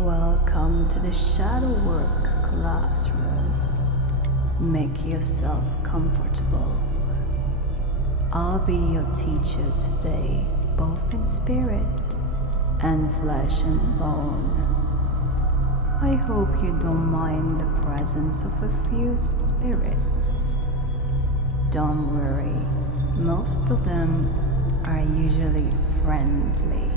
Welcome to the Shadow Work classroom. Make yourself comfortable. I'll be your teacher today, both in spirit and flesh and bone. I hope you don't mind the presence of a few spirits. Don't worry, most of them are usually friendly.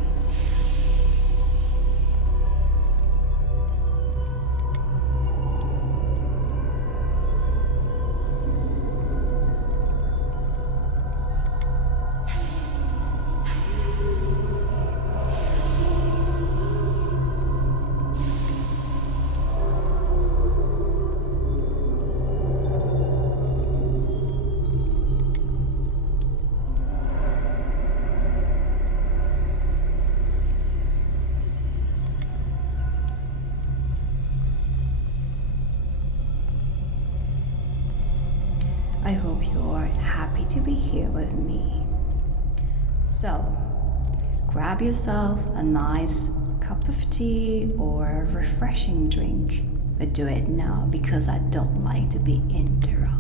I hope you're happy to be here with me. So, grab yourself a nice cup of tea or a refreshing drink, but do it now because I don't like to be interrupted.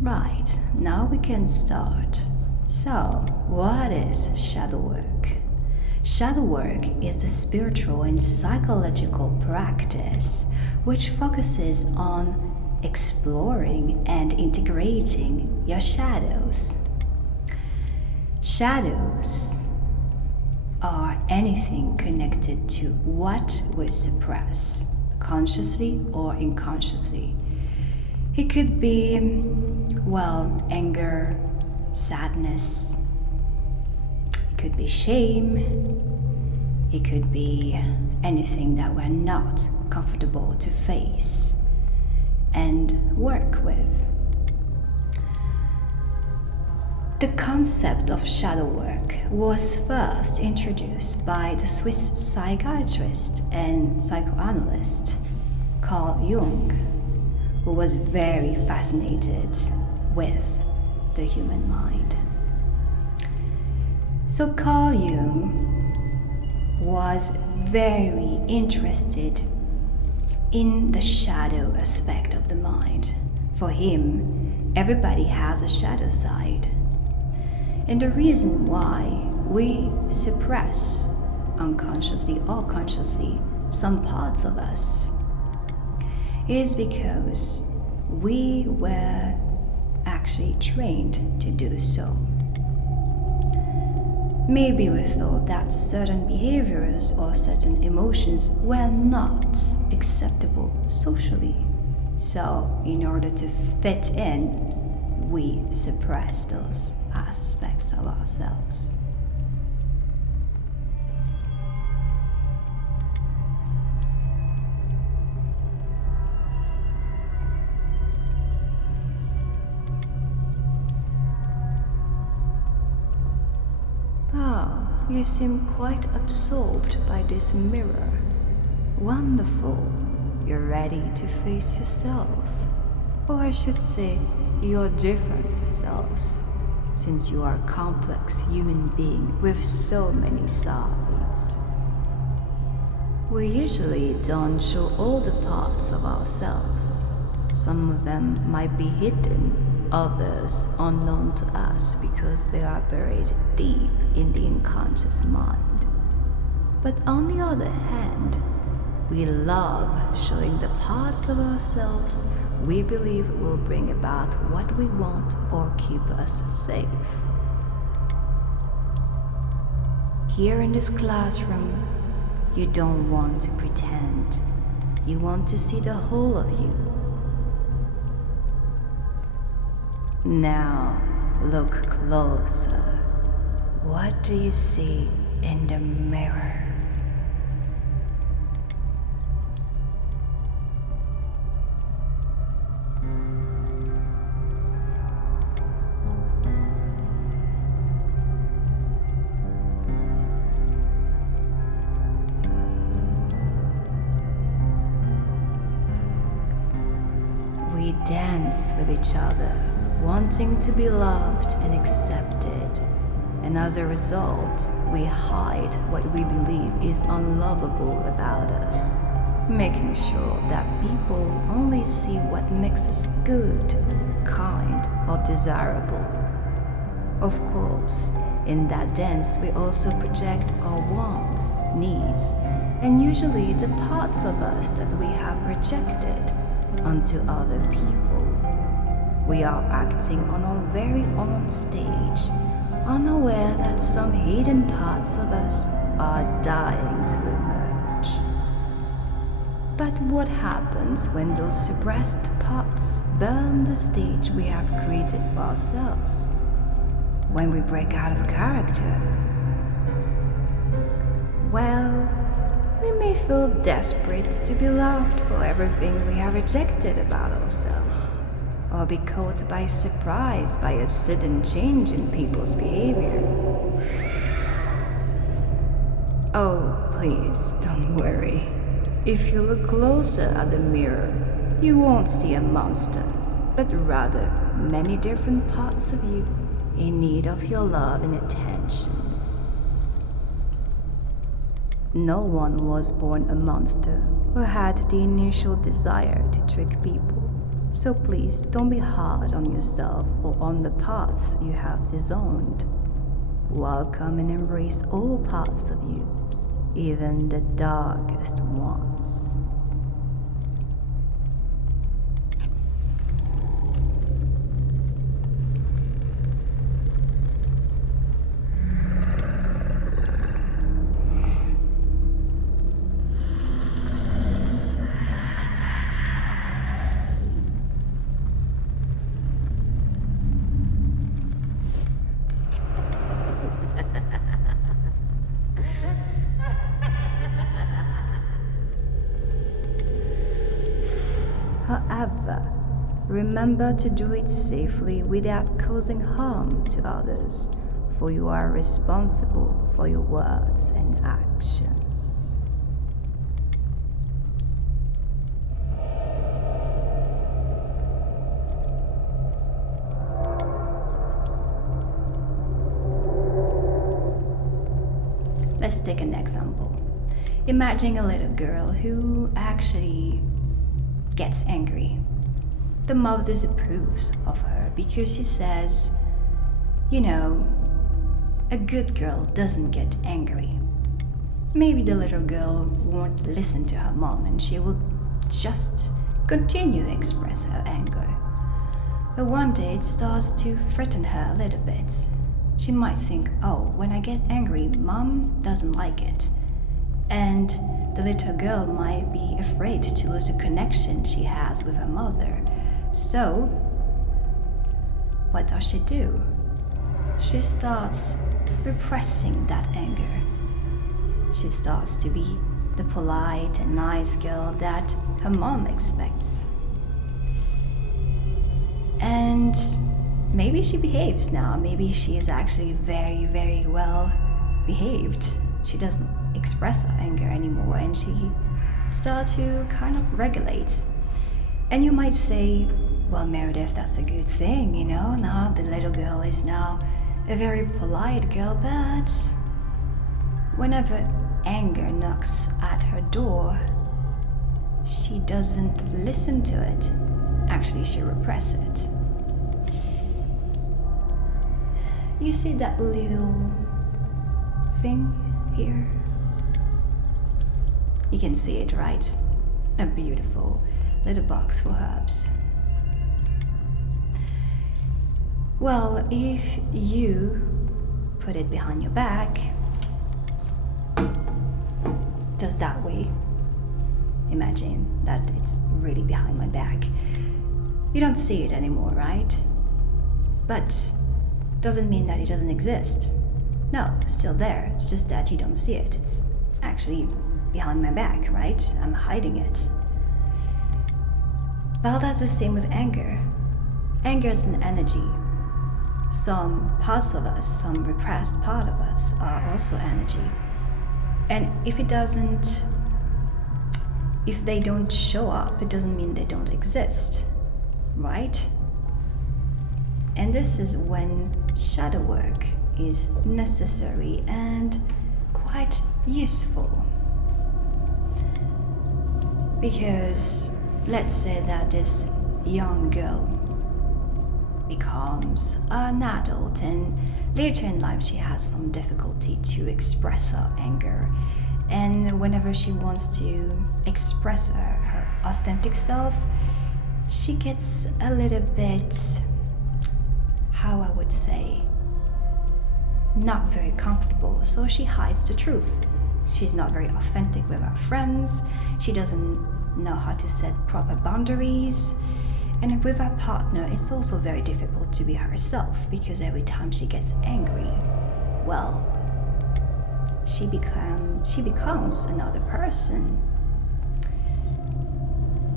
Right, now we can start. So, what is shadow work? Shadow work is the spiritual and psychological practice which focuses on exploring and integrating your shadows. Shadows are anything connected to what we suppress, consciously or unconsciously. It could be, anger, sadness. It could be shame. It could be anything that we're not comfortable to face and work with. The concept of shadow work was first introduced by the Swiss psychiatrist and psychoanalyst Carl Jung, who was very fascinated with the human mind. So Carl Jung was very interested in the shadow aspect of the mind. For him, everybody has a shadow side. And the reason why we suppress, unconsciously or consciously, some parts of us is because we were actually trained to do so. Maybe we thought that certain behaviors or certain emotions were not acceptable socially. So, in order to fit in, we suppress those aspects of ourselves. You seem quite absorbed by this mirror. Wonderful. You're ready to face yourself. Or I should say, your different selves, since you are a complex human being with so many sides. We usually don't show all the parts of ourselves. Some of them might be hidden, others unknown to us because they are buried deep in the unconscious mind. But on the other hand, we love showing the parts of ourselves we believe will bring about what we want or keep us safe. Here in this classroom, you don't want to pretend. You want to see the whole of you. Now, look closer. What do you see in the mirror? dance with each other, wanting to be loved and accepted. And as a result, we hide what we believe is unlovable about us, making sure that people only see what makes us good, kind, or desirable. Of course, in that dance, we also project our wants, needs, and usually the parts of us that we have rejected onto other people. We are acting on our very own stage, unaware that some hidden parts of us are dying to emerge. But what happens when those suppressed parts burn the stage we have created for ourselves? When we break out of character? Well, we may feel desperate to be loved for everything we have rejected about ourselves, or be caught by surprise by a sudden change in people's behavior. Oh, please, don't worry. If you look closer at the mirror, you won't see a monster, but rather many different parts of you in need of your love and attention. No one was born a monster or had the initial desire to trick people. So please don't be hard on yourself or on the parts you have disowned. Welcome and embrace all parts of you, even the darkest ones. However, remember to do it safely without causing harm to others, for you are responsible for your words and actions. Let's take an example. Imagine a little girl who actually gets angry. The mother disapproves of her because she says, you know, a good girl doesn't get angry. Maybe the little girl won't listen to her mom and she will just continue to express her anger. But one day it starts to threaten her a little bit. She might think, oh, when I get angry, mom doesn't like it. And the little girl might be afraid to lose a connection she has with her mother. So, what does she do? She starts repressing that anger. She starts to be the polite and nice girl that her mom expects. And maybe she behaves now. Maybe she is actually very, very well behaved. She doesn't express her anger anymore and she starts to kind of regulate. And you might say, well, Meredith, that's a good thing, you know, now the little girl is now a very polite girl, but whenever anger knocks at her door, she doesn't listen to it. Actually, she represses it. You see that little thing here? You can see it, right? A beautiful little box for herbs. Well, if you put it behind your back, just that way, imagine that it's really behind my back. You don't see it anymore, right? But doesn't mean that it doesn't exist. No, it's still there. It's just that you don't see it. It's actually behind my back, right? I'm hiding it. Well, that's the same with anger. Anger is an energy. Some parts of us, some repressed part of us are also energy. And if they don't show up, it doesn't mean they don't exist. right? And this is when shadow work is necessary and quite useful. Because let's say that this young girl becomes an adult and later in life she has some difficulty to express her anger, and whenever she wants to express her authentic self, she gets a little bit, how I would say, not very comfortable, so she hides the truth. She's not very authentic with her friends, she doesn't know how to set proper boundaries, and with her partner it's also very difficult to be herself, because every time she gets angry, well, she becomes another person.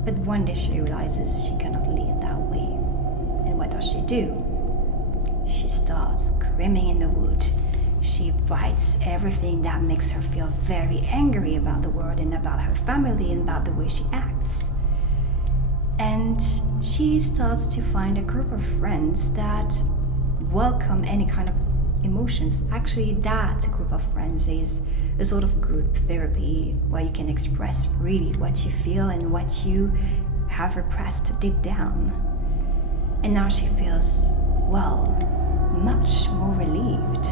But one day she realizes she cannot live that way, and what does she do? She starts screaming in the wood. She writes everything that makes her feel very angry about the world and about her family and about the way she acts. And she starts to find a group of friends that welcome any kind of emotions. Actually, that group of friends is a sort of group therapy where you can express really what you feel and what you have repressed deep down. And now she feels, well, much more relieved.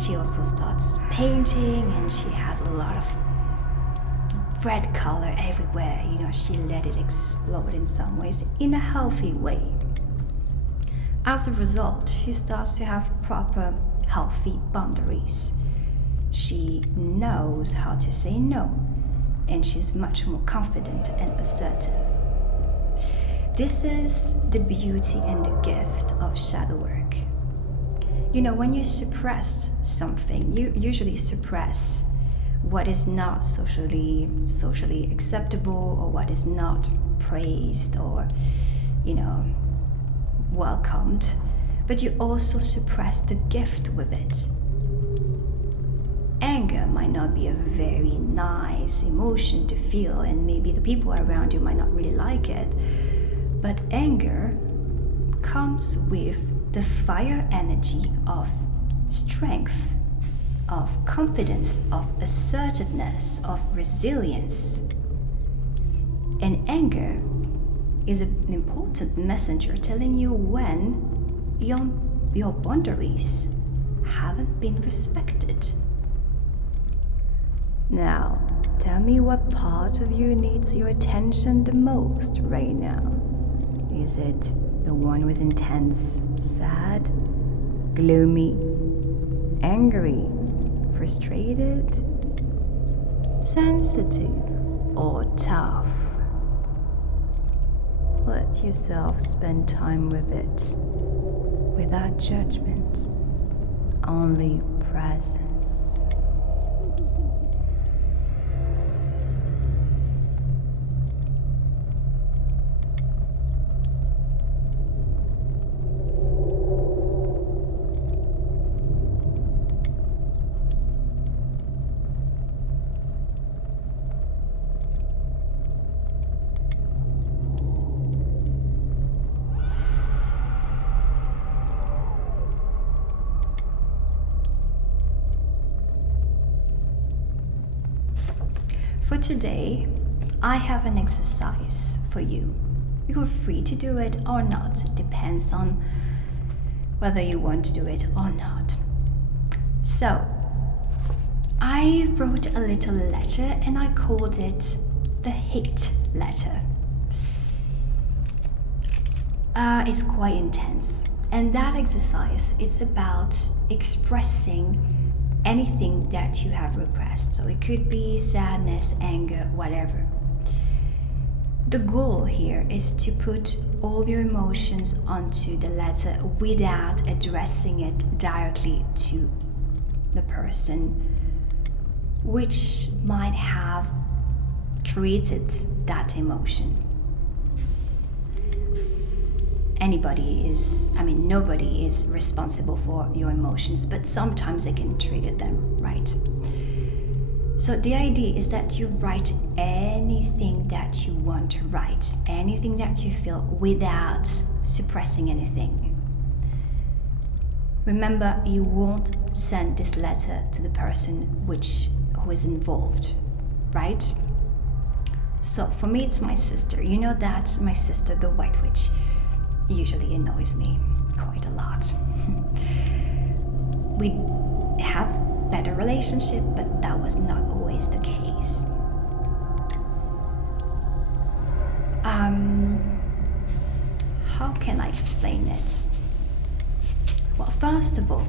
She also starts painting, and she has a lot of red color everywhere. She let it explode in some ways, in a healthy way. As a result, she starts to have proper, healthy boundaries. She knows how to say no, and she's much more confident and assertive. This is the beauty and the gift of shadow work. When you suppress something, you usually suppress what is not socially acceptable, or what is not praised or, welcomed, but you also suppress the gift with it. Anger might not be a very nice emotion to feel, and maybe the people around you might not really like it, but anger comes with the fire energy of strength, of confidence, of assertiveness, of resilience. And anger is an important messenger telling you when your boundaries haven't been respected. Now, tell me what part of you needs your attention the most right now. Is it the one who is intense, sad, gloomy, angry, frustrated, sensitive, or tough? Let yourself spend time with it, without judgment, only presence. For today, I have an exercise for you. You're free to do it or not. It depends on whether you want to do it or not. So, I wrote a little letter and I called it the hate letter. It's quite intense. And that exercise, it's about expressing anything that you have repressed. So it could be sadness, anger, whatever. The goal here is to put all your emotions onto the letter without addressing it directly to the person which might have created that emotion. Nobody is responsible for your emotions, but sometimes they can trigger them, right? So the idea is that you write anything that you want to write, anything that you feel without suppressing anything. Remember, you won't send this letter to the person who is involved, right? So for me, it's my sister. You know that my sister, the White Witch, usually annoys me quite a lot. We have better relationship, but that was not always the case. How can I explain it? Well, first of all,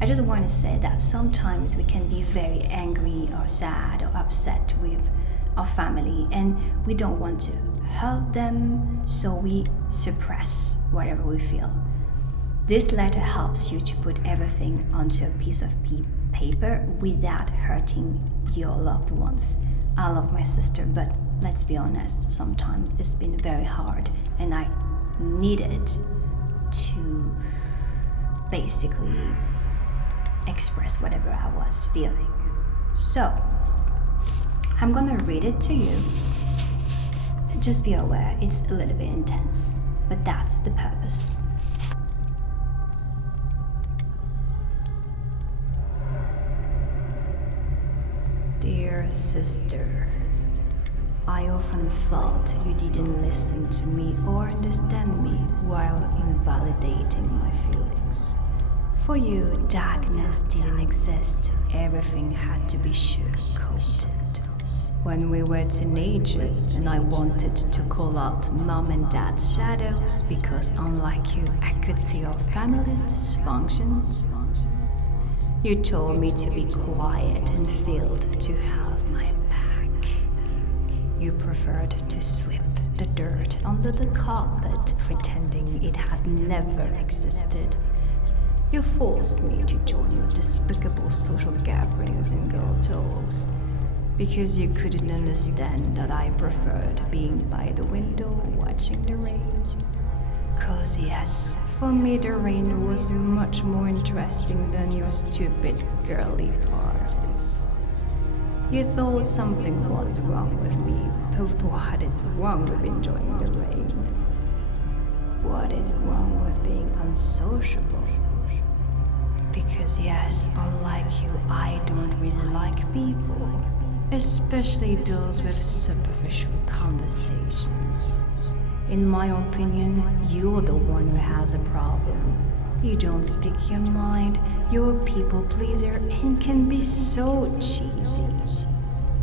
I just want to say that sometimes we can be very angry or sad or upset with our family, and we don't want to hurt them, so we suppress whatever we feel. This letter helps you to put everything onto a piece of paper without hurting your loved ones. I love my sister, but let's be honest, sometimes it's been very hard, and I needed to basically express whatever I was feeling. So, I'm gonna read it to you. Just be aware, it's a little bit intense, but that's the purpose. Dear sister, I often felt you didn't listen to me or understand me while invalidating my feelings. For you, darkness didn't exist. Everything had to be sugar-coated. When we were teenagers and I wanted to call out mom and dad's shadows because unlike you, I could see our family's dysfunctions, you told me to be quiet and failed to have my back. You preferred to sweep the dirt under the carpet, pretending it had never existed. You forced me to join your despicable social gatherings and girl talks, because you couldn't understand that I preferred being by the window watching the rain. 'Cause yes, for me the rain was much more interesting than your stupid girly parties. You thought something was wrong with me, but what is wrong with enjoying the rain? What is wrong with being unsociable? Because yes, unlike you, I don't really like people, especially those with superficial conversations. In my opinion, you're the one who has a problem. You don't speak your mind, you're a people pleaser and can be so cheesy.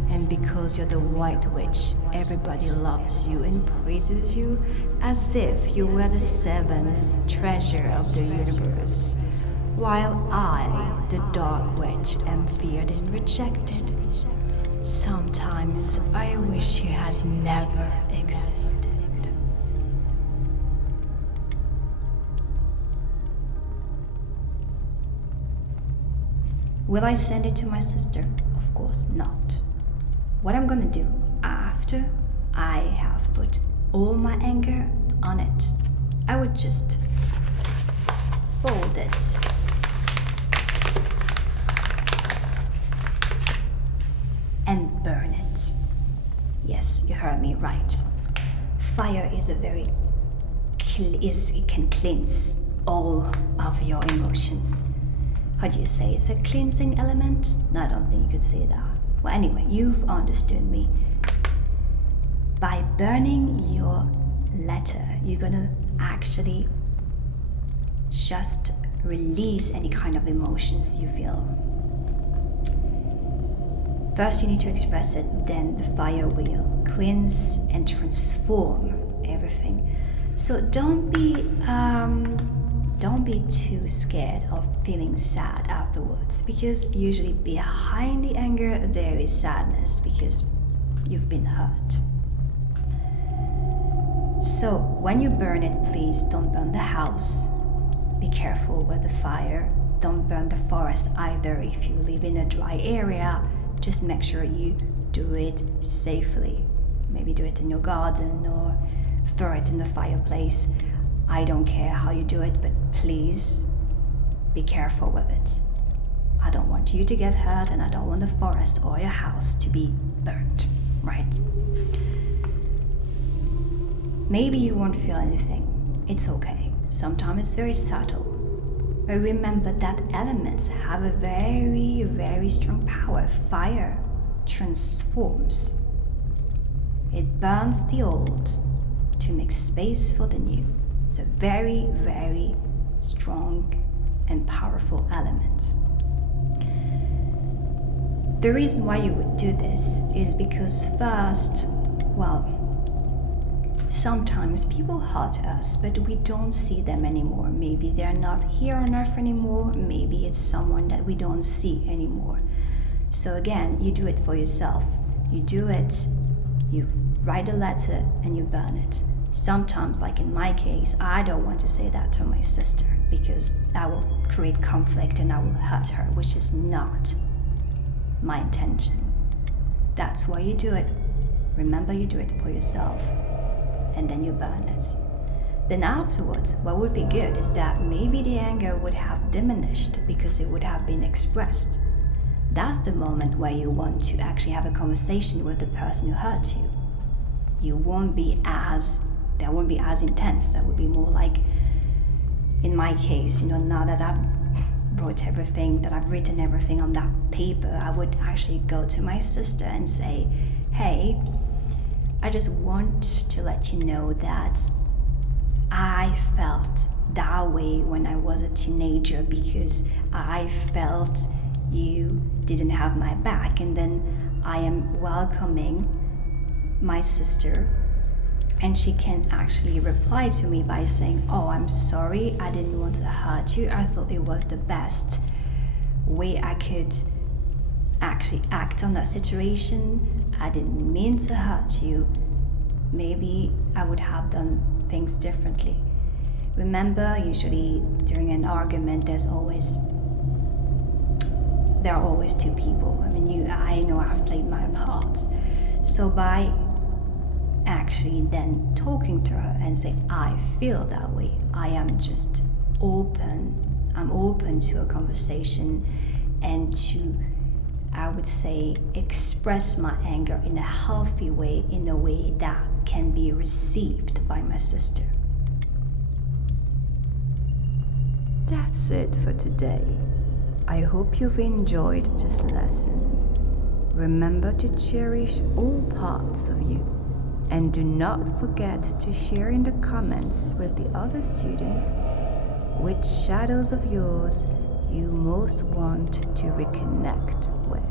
And because you're the White Witch, everybody loves you and praises you as if you were the seventh treasure of the universe, while I, the Dark Witch, am feared and rejected. Sometimes I wish you had never existed. Will I send it to my sister? Of course not. What I'm gonna do after I have put all my anger on it, I would just fold it and burn it. Yes, you heard me right. Fire is it can cleanse all of your emotions. How do you say? It's a cleansing element? No, I don't think you could say that. Well, anyway, you've understood me. By burning your letter, you're gonna actually just release any kind of emotions you feel. First, you need to express it, then the fire will cleanse and transform everything. So don't be too scared of feeling sad afterwards, because usually behind the anger there is sadness because you've been hurt. So when you burn it, please don't burn the house. Be careful with the fire. Don't burn the forest either. If you live in a dry area, just make sure you do it safely. Maybe do it in your garden or throw it in the fireplace. I don't care how you do it, but please be careful with it. I don't want you to get hurt, and I don't want the forest or your house to be burned, right? Maybe you won't feel anything. It's okay. Sometimes it's very subtle. But remember that elements have a very, very strong power. Fire transforms. It burns the old to make space for the new. It's a very, very strong and powerful element. The reason why you would do this is because first, sometimes people hurt us, but we don't see them anymore. Maybe they're not here on earth anymore. Maybe it's someone that we don't see anymore. So again, you do it for yourself. You do it, you write a letter and you burn it. Sometimes, like in my case, I don't want to say that to my sister because that will create conflict and I will hurt her, which is not my intention. That's why you do it. Remember, you do it for yourself. And then you burn it. Then afterwards, what would be good is that maybe the anger would have diminished because it would have been expressed. That's the moment where you want to actually have a conversation with the person who hurt you. That won't be as intense. That would be more like, in my case, now that I've written everything on that paper, I would actually go to my sister and say, hey, I just want to let you know that I felt that way when I was a teenager because I felt you didn't have my back. And then I am welcoming my sister, and she can actually reply to me by saying, oh, I'm sorry, I didn't want to hurt you. I thought it was the best way I could actually act on that situation. I didn't mean to hurt you. Maybe I would have done things differently. Remember, usually during an argument, there are always two people. I know I've played my part. So by actually then talking to her and say, I feel that way, I am just I'm open to a conversation and to, I would say, express my anger in a healthy way, in a way that can be received by my sister. That's it for today. I hope you've enjoyed this lesson. Remember to cherish all parts of you, and do not forget to share in the comments with the other students which shadows of yours you most want to reconnect with.